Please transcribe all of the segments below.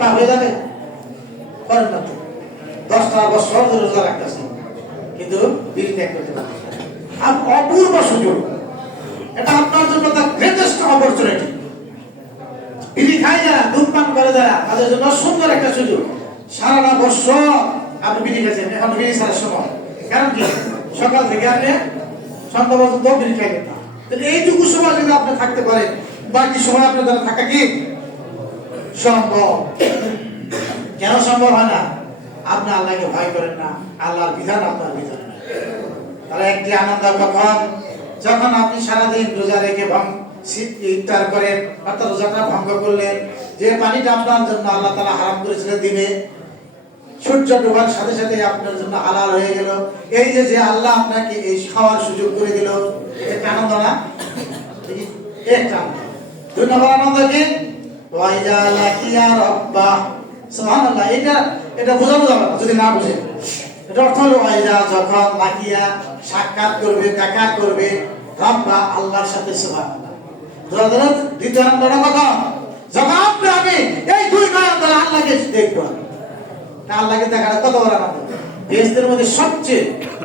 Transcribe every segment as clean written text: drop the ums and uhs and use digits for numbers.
পার হয়ে যাবে করেন না তো 10টা বছর ধরে রোজা রাখতেছে কিন্তু বিড়ি ত্যাগ করতে পারে অপূর্ব সুযোগ এটা আপনার জন্য দ্য গ্রেটেস্ট অপরচুনিটি বিড়ি খায় যারা ধূমপান করে যারা তাদের জন্য সুন্দর একটা সুযোগ সারাটা বছর আপনি বিড়ি খাচ্ছেন এখন বিড়ি ছাড়ার সময় কারণ কি সকাল থেকে আপনি সন্ধ্যা পর্যন্ত বিড়ি খাইবেন না এইটুকু সময় যদি আপনি থাকতে পারেন বাকি সময় আপনার দ্বারা থাকা কি সম্ভব কেন সম্ভব হয় না আপনি আল্লাহকে ভয় করেন না আল্লাহর বিধান আপনার বিধান তাহলে একটি আনন্দ কখন যখন আপনি সারাদিন রোজা রেখে ইফতার করেন অর্থাৎ রোজাটা ভঙ্গ করলেন যে পানিটা আপনার জন্য আল্লাহ তাআলা হারাম করেছিলেন দিনে সূর্য ডোবার সাথে সাথে আপনার জন্য হালাল হয়ে গেল এই যে আল্লাহ আপনাকে এই খাওয়ার সুযোগ করে দিল এটা আনন্দ না একটা দুই নম্বর আনন্দ কি ওয়াইজা লাকিয়া রাব্বা সুবহানাল্লাহ এটা বোঝানো যাবে না যদি না বুঝেন এটা অর্থ হলো ওয়াইজা যখন লাকিয়া সাক্ষাৎ করবে দেখা করবে রাব্বা আল্লাহর সাথে সুবহানাল্লাহ দ্বিতীয় আনন্দটা কখন যখন আমি এই দুই নয়ন দ্বারা আল্লাহকে দেখব আল্লাহকে দেখাটা কত বড় আনন্দ বেহেশতের মধ্যে সবচেয়ে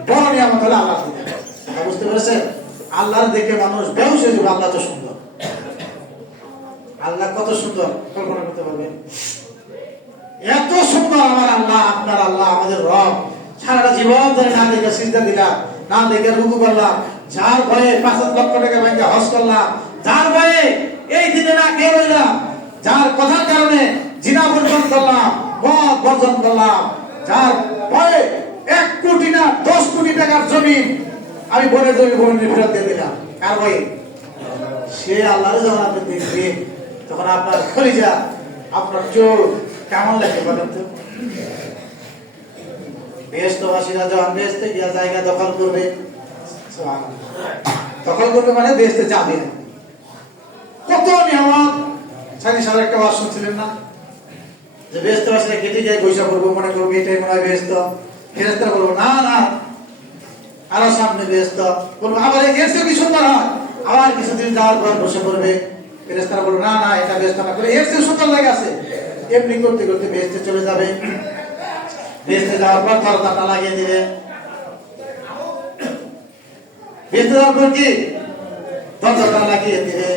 বড় নিয়ামত হলো আল্লাহকে দেখা বুঝতে পেরেছেন আল্লাহর দেখে মানুষ বেহুশ হয়ে যাবে আল্লাহ তো সুন্দর আল্লাহ কত সুন্দর কল্পনা করতে পারবেন এত সুন্দর আমার আল্লাহ আপনার আল্লাহ আমাদের রব সারাটা জীবন ধরে না দেখে সিজদা দিলাম না দেখে রুকু করলাম যার ভয়ে 5 লক্ষ টাকা ব্যাংকে হজ করলাম যার ভয়ে এই দিনে না খেয়ে রইলাম যার কথার কারণে জিনা বর্জন করলাম মদ বর্জন করলাম যার ভয়ে 1 কোটি না 10 কোটি টাকার জমি আমি বনে ফেরত দিয়ে দিলাম কার ভয়ে সে আল্লাহর যখন আপনি দেখবেন তখন আপনার কলিজা আপনার চোখ কেমন লাগে বলেন তো বেহেশতবাসীরা যখন বেহেশতে গিয়া জায়গা দখল করবে মানে বেহেশতে যাবে কত নিয়ামত সানি সাহেব একটা ওয়াজ শুনছিলেন না যে বেহেশতবাসীরা কেটে যায় পয়সা করবো মনে করবো এটাই মনে হয় বেহেশত ফেরেশতারা বলবো না না আরো সামনে বেহেশত বলবো আবার এর চেয়ে কি সুন্দর হয় আবার কিছুদিন যাওয়ার পর বসে পড়বে ফেরেশতারা বলবো না না এটা বেহেশত না করে এর চেয়ে সুন্দর লাগে আছে এমনি করতে করতে বেহেশতে চলে যাবে বেহেশতে যাওয়ার পর দরজাটা লাগিয়ে দিবে বেহেশতে যাওয়ার পর কি দরজাটা লাগিয়ে দিবে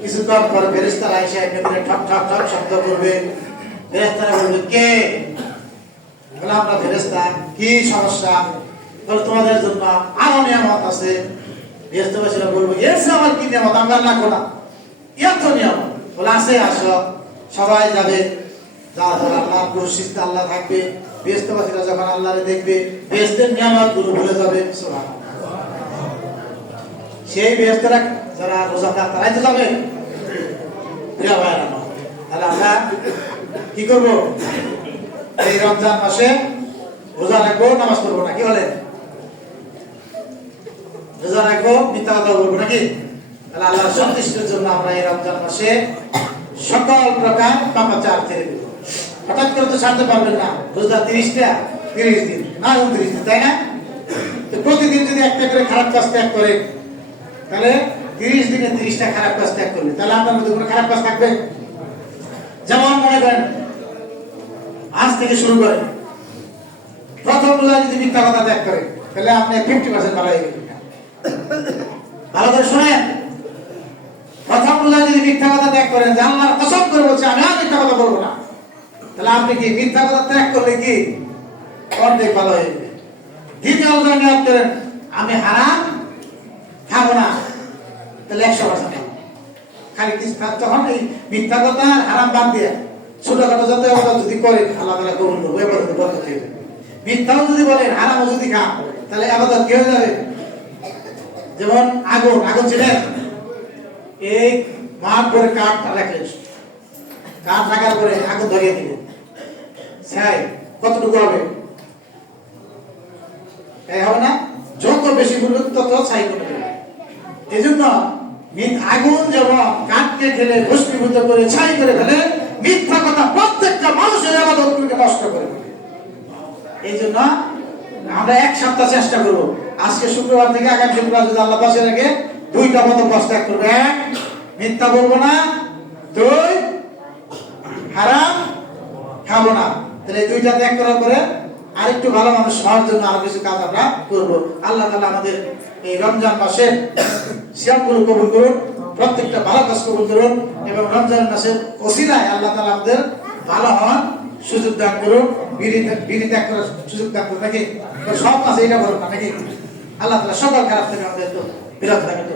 কিছুক্ষণ পর ফেরেশতারা এসে এমনি ঠক ঠক ঠক শব্দ করবে ফেরেশতারা বলবে কে বলে আমরা ফেরেশতা কি সমস্যা বলে তোমাদের জন্য আরো নিয়ামত আছে বেহেশতবাসীরা বলবো এর চেয়ে আমার কি নিয়ামত আমরা লাগবো না এত নিয়ামত বলে আছে আসো সবাই যাবে যারা যারা আল্লাহ পুরস্কৃত আল্লাহ থাকবে বেহেশতবাসীরা যখন আল্লাহরে দেখবে বেহেশতের নিয়ামত গুলো ভুলে যাবে সেই বেহেশতেরা যারা রোজাদার তারাই তো যাবে প্রিয় ভাইরা তাহলে আমরা কি করব এই রমজান মাসে রোজা রাখবো নামাজ পড়বো না কি বলেন রোজা রাখবো মিথ্যা কথা বলবো নাকি তাহলে আল্লাহর সন্তুষ্টির জন্য আমরা এই রমজান মাসে সকল প্রকার পাপাচার ছেড়ে দেব হঠাৎ করে তো ছাড়তে পারবেন না রোজা 30 দিন না 29 দিন তাই না প্রতিদিন যদি একটা করে খারাপ কাজ ত্যাগ করেন তাহলে 30 দিনে 30টা খারাপ কাজ ত্যাগ করলে তাহলে আপনার মধ্যে কোনো খারাপ কাজ থাকবে যেমন মনে করেন আজ থেকে শুরু করেন প্রথম রোজা যদি মিথ্যা কথা ত্যাগ করেন তাহলে আপনি 50% ভালো হয়ে গেলেন ভালো করে শুনেন প্রথম রোজা যদি মিথ্যা কথা ত্যাগ করেন যে আল্লাহর কসম করে বলছে আমি আর মিথ্যা কথা বলবো না তাহলে আপনি কি মিথ্যা কথা ত্যাগ করলে কি অর্ধেক ভালো হয়ে যাবে দ্বিতীয় রোজা নিয়ত করেন আমি হারাম খাবো না তাহলে 100% খালি কিছু তখন এই মিথ্যা কথা হারাম বাদ দিয়ে ছোটখাটো যত যদি করেন আল্লাহ তাআলা কবুল করবে এবারে বরকত হয়ে যাবে মিথ্যাও যদি বলেন হারামও যদি খান তাহলে আবাদত কি হয়ে যাবে যেমন আগুন ছিলেন এই মাঠ করে কাঠটা রাখলেন কাঠ রাখার পরে আগুন ধরিয়ে দিলেন ছাই কতটুকু হবে এই হবে না যত বেশি বলবে তত ছাই কমে যাবে এই জন্য আগুন যেমন কাঠকে খেলে ভস্মীভূত করে ছাই করে ফেলে মিথ্যা কথা প্রত্যেকটা মানুষের আবাদতকে নষ্ট করে ফেলে এই জন্য আমরা এক সপ্তাহ চেষ্টা করবো আজকে শুক্রবার থেকে আগামী শুক্রবার যদি আল্লাহ পাশে রেখে 2টা মতো ত্যাগ করবো 1 মিথ্যা বলবো না 2 হারাম খাবো না। তাহলে এই দুইটা ত্যাগ করার পরে আরেকটু ভালো মানুষ হওয়ার জন্য আরো কিছু কাজ আমরা করবো। আল্লাহ তাআলা আমাদের এই রমজান মাসের সিয়ামগুলো কবুল করুন, প্রত্যেকটা ভালো কাজ কবুল করুন, এবং রমজান মাসের ওসিলায় আল্লাহ তাআলা আমাদের ভালো হওয়ার সুযোগ দান করুন, বিড়ি ত্যাগ করার সুযোগ দান করুন। নাকি সব কাজ এটা বলুন না নাকি? আল্লাহ তাআলা সকল খারাপ থেকে আমাদের বিরত রাখেন।